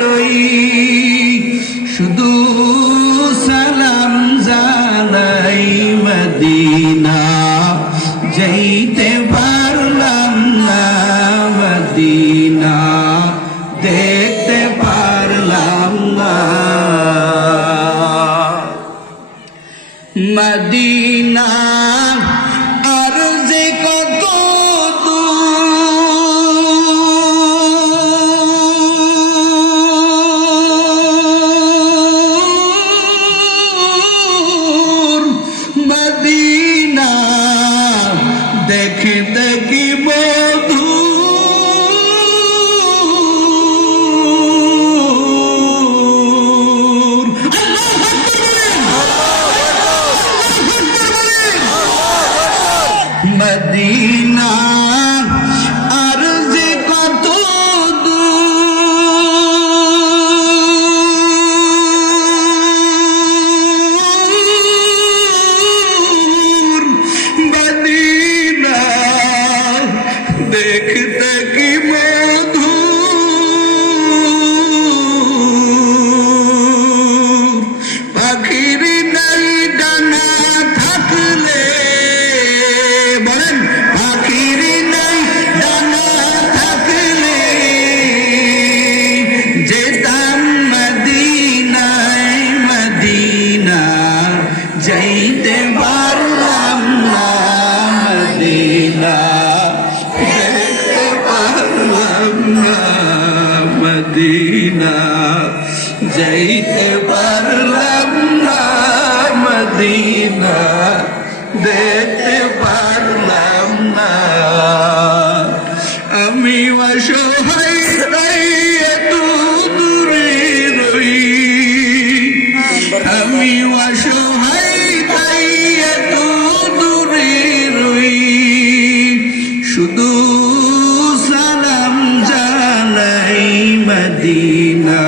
রই শুধু সালাম জানাই মদিনা যাইতে পারলাম না মদিনা দেখতে পারলাম না মদিনা আর যে কত দূর মদিনা দেখতে কি মধুর মদিনা আর যে কত দূর মদিনা দেখতে কি মধুর পাখির নাই ডানা থাকলে বলেন পাখির নাই ডানা থাকলে যেতাম মদিনায় মদিনা যাইতে পারলাম না মদিনা দেখতে পারলাম না মদিনা যাইতে পারলাম না মদিনা দেখতে পারলাম না আমি অসহায় তাই এত দূরে রই আমি অসহায় তাই এত দূরে রই শুধু সালাম জানাই মদিনা